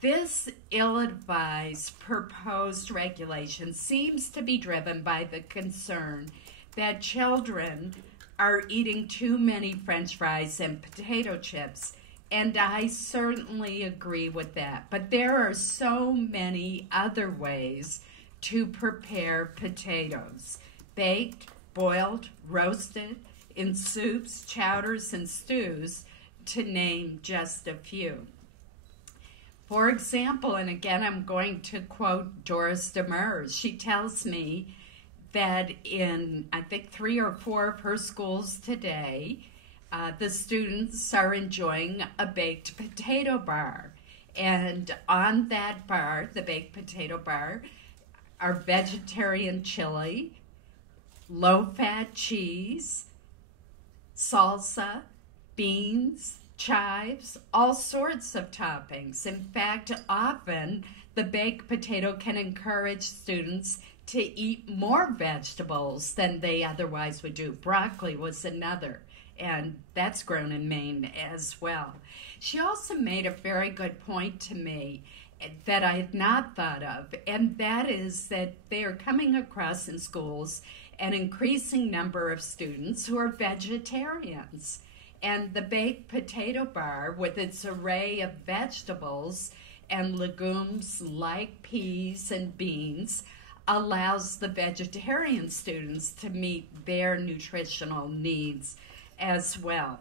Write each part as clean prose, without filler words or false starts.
This ill-advised proposed regulation seems to be driven by the concern that children are eating too many French fries and potato chips, and I certainly agree with that. But there are so many other ways to prepare potatoes: baked, boiled, roasted, in soups, chowders, and stews, to name just a few. For example, and again I'm going to quote Doris Demers, she tells me that in, I think, 3 or 4 of her schools today, the students are enjoying a baked potato bar. And on that bar, the baked potato bar, are vegetarian chili, low-fat cheese, salsa, beans, chives, all sorts of toppings. In fact, often the baked potato can encourage students to eat more vegetables than they otherwise would do. Broccoli was another, and that's grown in Maine as well. She also made a very good point to me that I had not thought of, and that is that they are coming across in schools an increasing number of students who are vegetarians. And the baked potato bar, with its array of vegetables and legumes like peas and beans, allows the vegetarian students to meet their nutritional needs as well.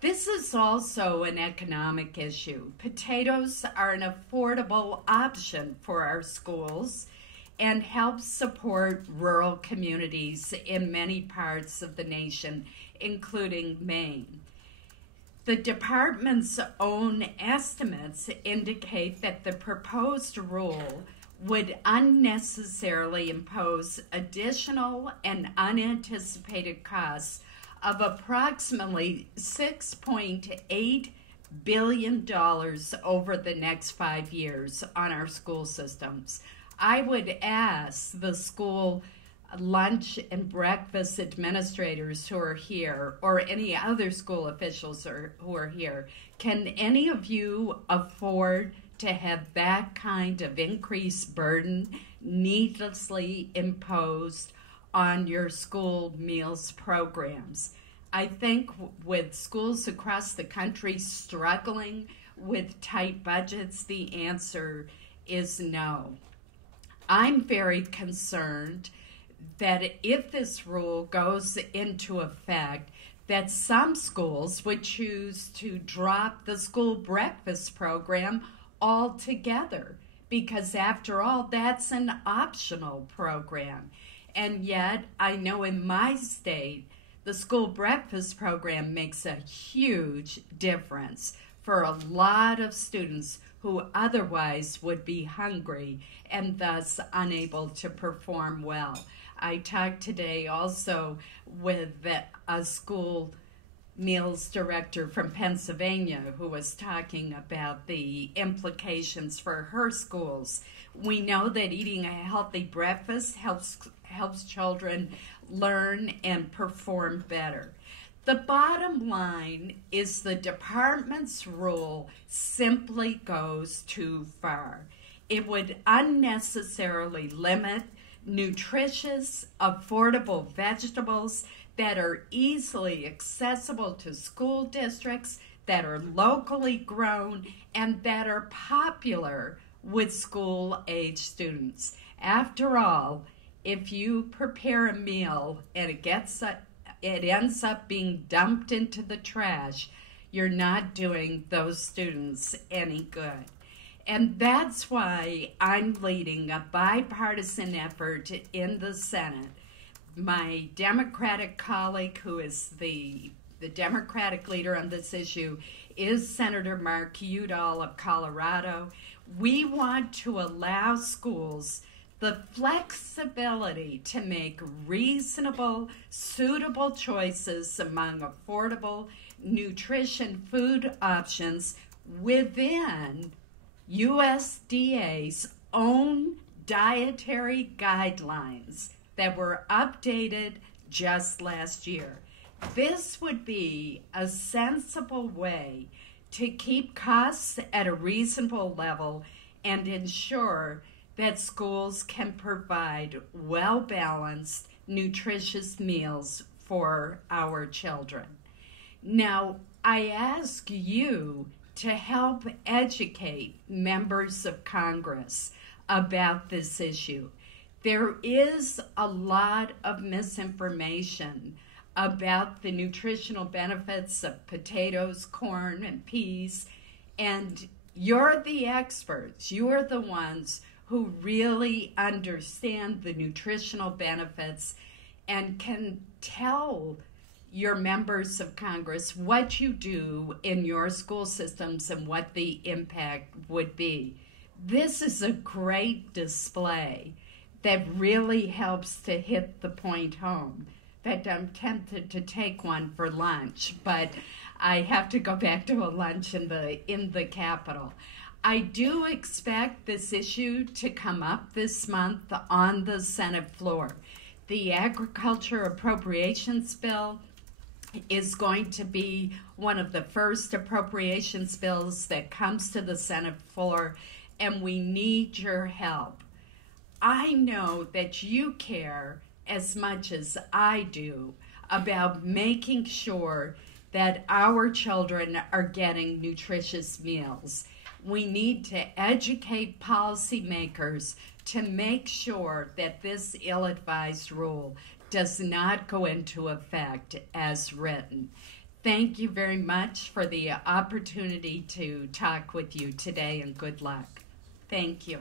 This is also an economic issue. Potatoes are an affordable option for our schools and help support rural communities in many parts of the nation, including Maine. The department's own estimates indicate that the proposed rule would unnecessarily impose additional and unanticipated costs of approximately $6.8 billion over the next 5 years on our school systems. I would ask the school lunch and breakfast administrators who are here, or any other school officials who are here, can any of you afford to have that kind of increased burden needlessly imposed on your school meals programs? I think with schools across the country struggling with tight budgets, the answer is no. I'm very concerned that if this rule goes into effect, that some schools would choose to drop the school breakfast program altogether, because after all, that's an optional program. And yet, I know in my state, the school breakfast program makes a huge difference for a lot of students who otherwise would be hungry and thus unable to perform well. I talked today also with a school meals director from Pennsylvania who was talking about the implications for her schools. We know that eating a healthy breakfast helps children learn and perform better. The bottom line is the department's rule simply goes too far. It would unnecessarily limit nutritious, affordable vegetables that are easily accessible to school districts, that are locally grown, and that are popular with school-age students. After all, if you prepare a meal and it ends up being dumped into the trash, you're not doing those students any good. And that's why I'm leading a bipartisan effort in the Senate. My Democratic colleague, who is the Democratic leader on this issue, is Senator Mark Udall of Colorado. We want to allow schools the flexibility to make reasonable, suitable choices among affordable nutrition food options within USDA's own dietary guidelines that were updated just last year. This would be a sensible way to keep costs at a reasonable level and ensure that schools can provide well-balanced, nutritious meals for our children. Now, I ask you to help educate members of Congress about this issue. There is a lot of misinformation about the nutritional benefits of potatoes, corn, and peas, and you're the experts. You're the ones who really understand the nutritional benefits and can tell your members of Congress what you do in your school systems and what the impact would be. This is a great display that really helps to hit the point home. In fact, I'm tempted to take one for lunch, but I have to go back to a lunch in the Capitol. I do expect this issue to come up this month on the Senate floor. The Agriculture Appropriations Bill is going to be one of the first appropriations bills that comes to the Senate floor, and we need your help. I know that you care as much as I do about making sure that our children are getting nutritious meals. We need to educate policymakers to make sure that this ill-advised rule does not go into effect as written. Thank you very much for the opportunity to talk with you today, and good luck. Thank you.